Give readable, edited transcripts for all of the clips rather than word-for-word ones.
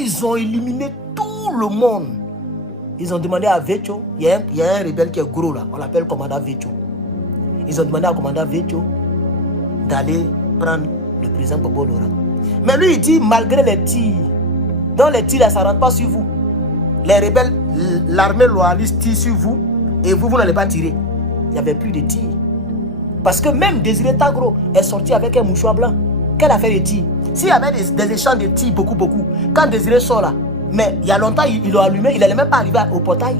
ils ont éliminé tout le monde, ils ont demandé à Vecho, il y a un rebelle qui est gros là, on l'appelle commandant Vecho. Ils ont demandé à commandant Vecho d'aller prendre le président Gbagbo Laurent. Mais lui, il dit, malgré les tirs, dans les tirs là, ça ne rentre pas sur vous. Les rebelles, l'armée loyaliste tire sur vous, et vous n'allez pas tirer. Il n'y avait plus de tirs. Parce que même Désiré Tagro est sorti avec un mouchoir blanc. Quelle affaire de tirs? S'il y avait des échanges de tirs, beaucoup, quand Désiré sort là, mais il y a longtemps, ils l'ont allumé, il n'allait même pas arriver au portail.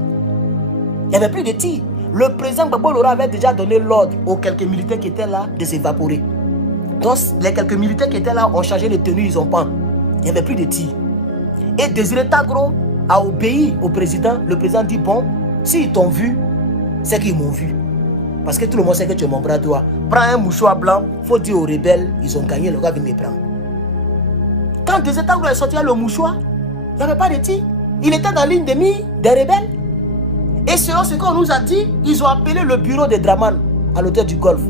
Il n'y avait plus de tirs. Le président Gbagbo Laurent avait déjà donné l'ordre aux quelques militaires qui étaient là de s'évaporer. Donc, les quelques militaires qui étaient là ont changé les tenues, ils ont pas. Il n'y avait plus de tirs. Et Désiré Tagro a obéi au président. Le président dit, bon, s'ils t'ont vu, c'est qu'ils m'ont vu. Parce que tout le monde sait que tu es mon bras droit. Prends un mouchoir blanc, il faut dire aux rebelles, ils ont gagné, le gars vient me prendre. Quand Désiré Tagro est sorti avec le mouchoir, il n'y avait pas de tir. Il était dans la ligne de mire des rebelles. Et selon ce qu'on nous a dit, ils ont appelé le bureau de Draman à l'hôtel du Golfe.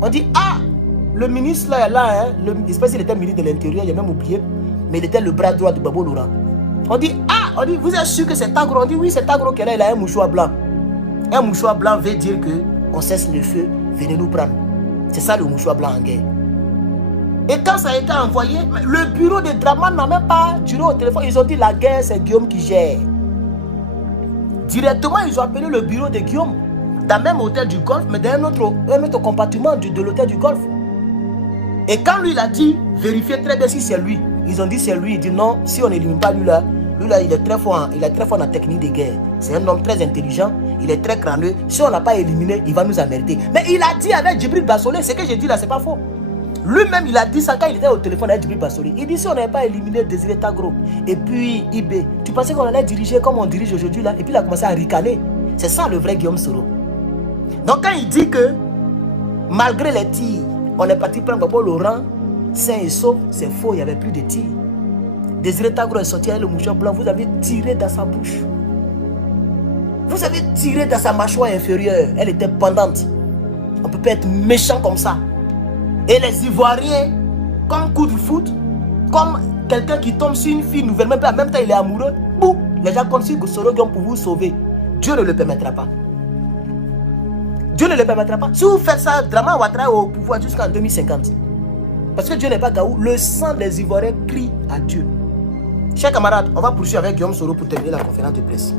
On dit, ah, le ministre là est là, hein, j'espère qu'il était ministre de l'Intérieur, j'ai même oublié, mais il était le bras droit de Gbagbo Laurent. On dit, ah, on dit, vous êtes sûr que c'est Tagro? On dit, oui, c'est Tagro qui est là, il a un mouchoir blanc. Un mouchoir blanc veut dire qu'on cesse le feu, venez nous prendre. C'est ça le mouchoir blanc en guerre. Et quand ça a été envoyé, le bureau de Draman n'a même pas duré au téléphone. Ils ont dit, la guerre, c'est Guillaume qui gère. Directement, ils ont appelé le bureau de Guillaume, dans le même hôtel du Golfe, mais dans un autre compartiment de l'hôtel du Golfe. Et quand lui, il a dit, vérifiez très bien si c'est lui. Ils ont dit c'est lui. Il dit non, si on n'élimine pas lui là, il est très fort en la technique de guerre. C'est un homme très intelligent, il est très crâneux. Si on n'a pas éliminé, il va nous emmerder. Mais il a dit avec Djibril Bassolé, ce que j'ai dit là, c'est pas faux. Lui-même, il a dit ça quand il était au téléphone avec Djibril Bassolé. Il dit si on n'avait pas éliminé Désiré Tagro et puis IB, tu pensais qu'on allait diriger comme on dirige aujourd'hui là? Et puis il a commencé à ricaner. C'est ça le vrai Guillaume Soro. Donc quand il dit que malgré les tirs, on est parti prendre Gbagbo Laurent sain et sauf, c'est faux, il n'y avait plus de tirs. Désiré Tagro est sorti avec le mouchoir blanc, vous avez tiré dans sa bouche. Vous avez tiré dans sa mâchoire inférieure, elle était pendante. On ne peut pas être méchant comme ça. Et les Ivoiriens, comme coup de foot, comme quelqu'un qui tombe sur une fille nouvelle, même en même temps il est amoureux, boum, les gens comme si Soro Guillaume pour vous sauver. Dieu ne le permettra pas. Dieu ne le permettra pas. Si vous faites ça, Draman Ouattara au pouvoir jusqu'en 2050. Parce que Dieu n'est pas Gaou, le sang des Ivoiriens crie à Dieu. Chers camarades, on va poursuivre avec Guillaume Soro pour terminer la conférence de presse.